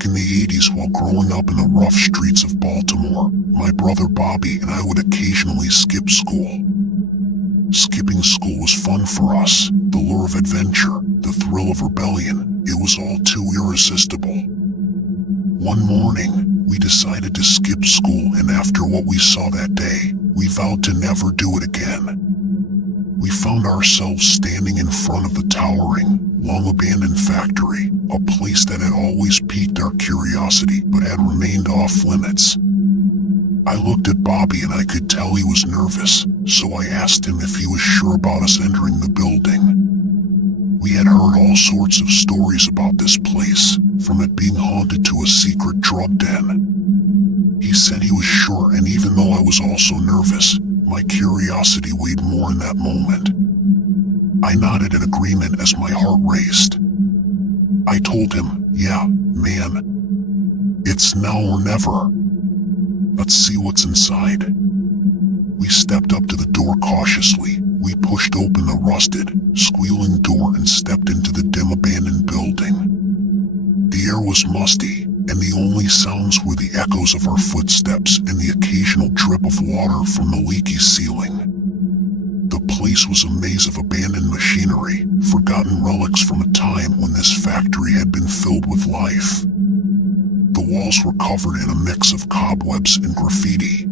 Back in the 80s, while growing up in the rough streets of Baltimore, my brother Bobby and I would occasionally skip school. Skipping school was fun for us. The lure of adventure, the thrill of rebellion, it was all too irresistible. One morning, we decided to skip school, and after what we saw that day, we vowed to never do it again. We found ourselves standing in front of the towering, long-abandoned factory, a place that had always piqued our curiosity but had remained off limits. I looked at Bobby and I could tell he was nervous, so I asked him if he was sure about us entering the building. We had heard all sorts of stories about this place, from it being haunted to a secret drug den. He said he was sure, and even though I was also nervous, my curiosity weighed more in that moment. I nodded in agreement as my heart raced. I told him, "Yeah, man. It's now or never. Let's see what's inside." We stepped up to the door cautiously. We pushed open the rusted, squealing door and stepped into the dim abandoned building. The air was musty, and the only sounds were the echoes of our footsteps and the occasional drip of water from the leaky ceiling. The place was a maze of abandoned machinery, forgotten relics from a time when this factory had been filled with life. The walls were covered in a mix of cobwebs and graffiti.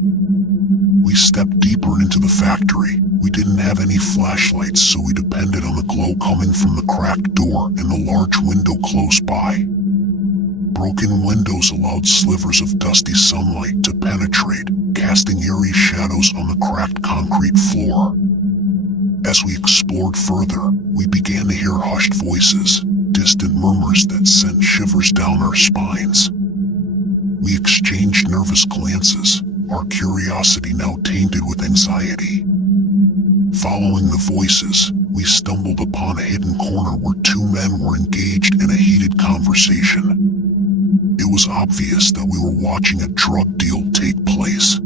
We stepped deeper into the factory. We didn't have any flashlights, so we depended on the glow coming from the cracked door and the large window close by. Broken windows allowed slivers of dusty sunlight to penetrate, casting eerie shadows on the cracked concrete floor. As we explored further, we began to hear hushed voices, distant murmurs that sent shivers down our spines. We exchanged nervous glances, our curiosity now tainted with anxiety. Following the voices, we stumbled upon a hidden corner where two men were engaged in a heated conversation. It was obvious that we were watching a drug deal take place.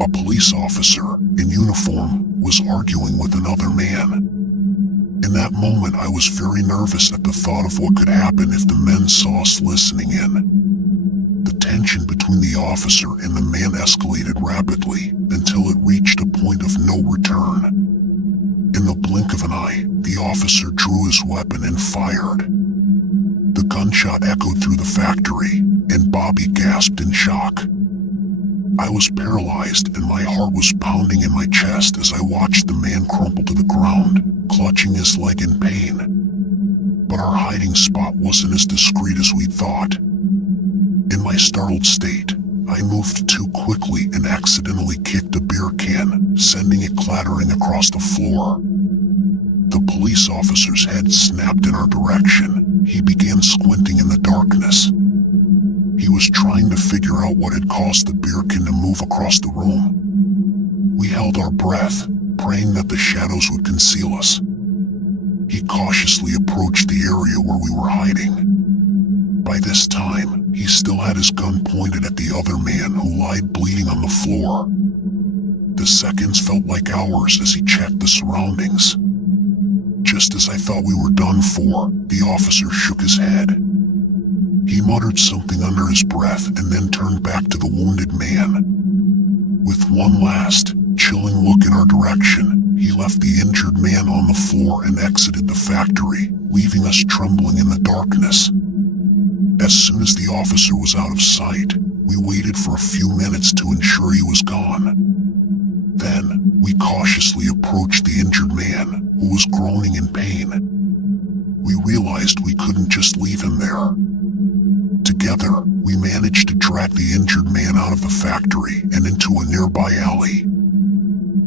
A police officer, in uniform, was arguing with another man. In that moment, I was very nervous at the thought of what could happen if the men saw us listening in. The tension between the officer and the man escalated rapidly until it reached a point of no return. In the blink of an eye, the officer drew his weapon and fired. The gunshot echoed through the factory, and Bobby gasped in shock. I was paralyzed, and my heart was pounding in my chest as I watched the man crumple to the ground, clutching his leg in pain. But our hiding spot wasn't as discreet as we thought. In my startled state, I moved too quickly and accidentally kicked a beer can, sending it clattering across the floor. The police officer's head snapped in our direction. He began squinting in the darkness. He was trying to figure out what had caused the beer can to move across the room. We held our breath, praying that the shadows would conceal us. He cautiously approached the area where we were hiding. By this time, he still had his gun pointed at the other man who lied bleeding on the floor. The seconds felt like hours as he checked the surroundings. Just as I thought we were done for, the officer shook his head. He muttered something under his breath and then turned back to the wounded man. With one last, chilling look in our direction, he left the injured man on the floor and exited the factory, leaving us trembling in the darkness. As soon as the officer was out of sight, we waited for a few minutes to ensure he was gone. Then, we cautiously approached the injured man, who was groaning in pain. We realized we couldn't just leave him there. Together, we managed to drag the injured man out of the factory and into a nearby alley.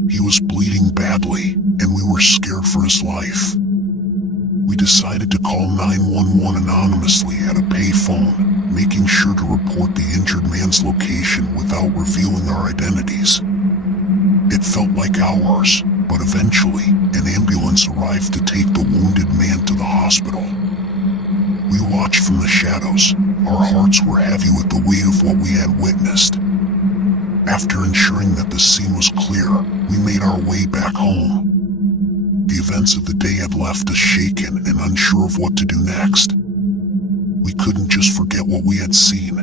He was bleeding badly, and we were scared for his life. We decided to call 911 anonymously at a payphone, making sure to report the injured man's location without revealing our identities. It felt like hours, but eventually, an ambulance arrived to take the wounded man to the hospital. We watched from the shadows. Our hearts were heavy with the weight of what we had witnessed. After ensuring that the scene was clear, we made our way back home. The events of the day had left us shaken and unsure of what to do next. We couldn't just forget what we had seen.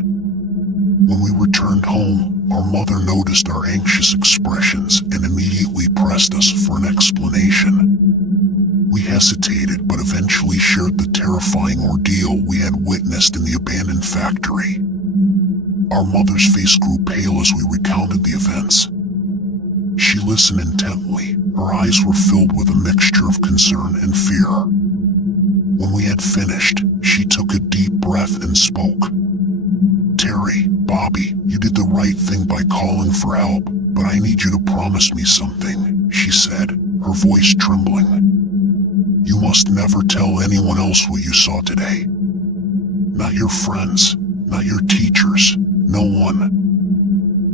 When we returned home, our mother noticed our anxious expressions and immediately pressed us for an explanation. We hesitated but eventually shared the terrifying ordeal we had witnessed in the abandoned factory. Our mother's face grew pale as we recounted the events. She listened intently. Her eyes were filled with a mixture of concern and fear. When we had finished, she took a deep breath and spoke. "Terry, Bobby, you did the right thing by calling for help, but I need you to promise me something," she said, her voice trembling. "You must never tell anyone else what you saw today. Not your friends, not your teachers, no one."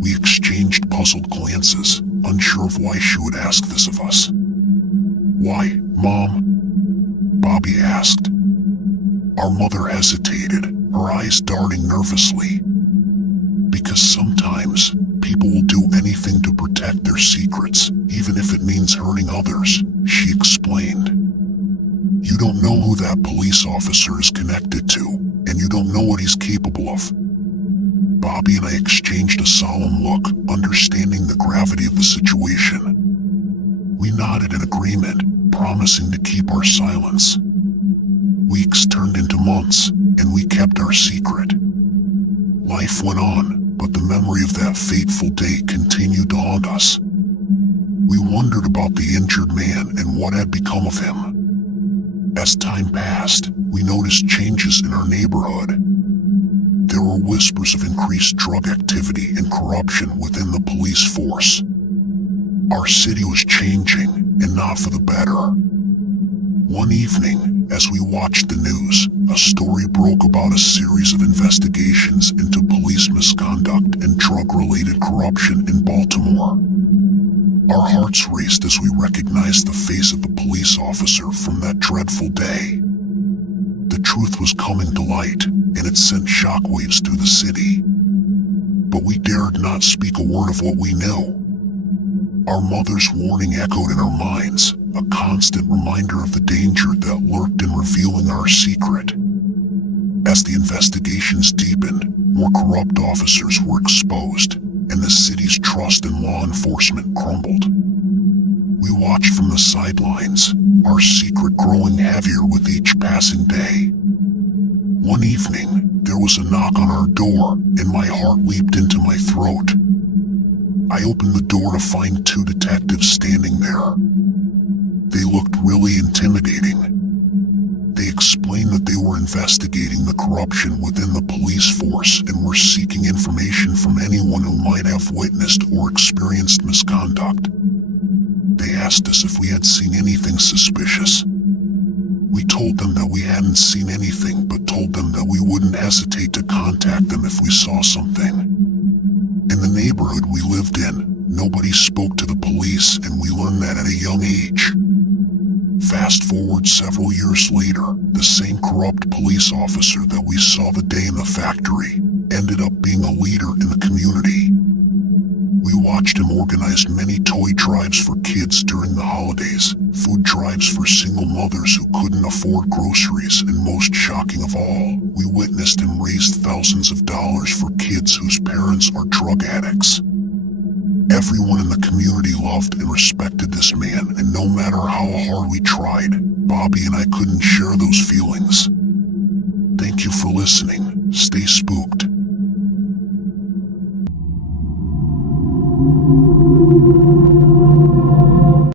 We exchanged puzzled glances, unsure of why she would ask this of us. "Why, Mom?" Bobby asked. Our mother hesitated, her eyes darting nervously. "Because sometimes people will do anything to protect their secrets, even if it means hurting others," she explained. "You don't know who that police officer is connected to, and you don't know what he's capable of." Bobby and I exchanged a solemn look, understanding the gravity of the situation. We nodded in agreement, promising to keep our silence. Weeks turned into months, and we kept our secret. Life went on, but the memory of that fateful day continued to haunt us. We wondered about the injured man and what had become of him. As time passed, we noticed changes in our neighborhood. There were whispers of increased drug activity and corruption within the police force. Our city was changing, and not for the better. One evening, as we watched the news, a story broke about a series of investigations into police misconduct and drug-related corruption in Baltimore. Our hearts raced as we recognized the face of the police officer from that dreadful day. The truth was coming to light, and it sent shockwaves through the city. But we dared not speak a word of what we knew. Our mother's warning echoed in our minds, a constant reminder of the danger that lurked in revealing our secret. As the investigations deepened, more corrupt officers were exposed, and the city's trust in law enforcement crumbled. We watched from the sidelines, our secret growing heavier with each passing day. One evening, there was a knock on our door, and my heart leaped into my throat. I opened the door to find two detectives standing there. They looked really intimidating. They explained that they were investigating the corruption within the police force and were seeking information from anyone who might have witnessed or experienced misconduct. They asked us if we had seen anything suspicious. We told them that we hadn't seen anything, but told them that we wouldn't hesitate to contact them if we saw something. In the neighborhood we lived in, nobody spoke to the police, and we learned that at a young age. Fast forward several years later, the same corrupt police officer that we saw the day in the factory ended up being a leader in the community. We watched him organize many toy drives for kids during the holidays, food drives for single mothers who couldn't afford groceries, and most shocking of all, we witnessed him raise thousands of dollars for kids whose parents are drug addicts. Everyone in the community loved and respected this man, and no matter how hard we tried, Bobby and I couldn't share those feelings. Thank you for listening. Stay spooked.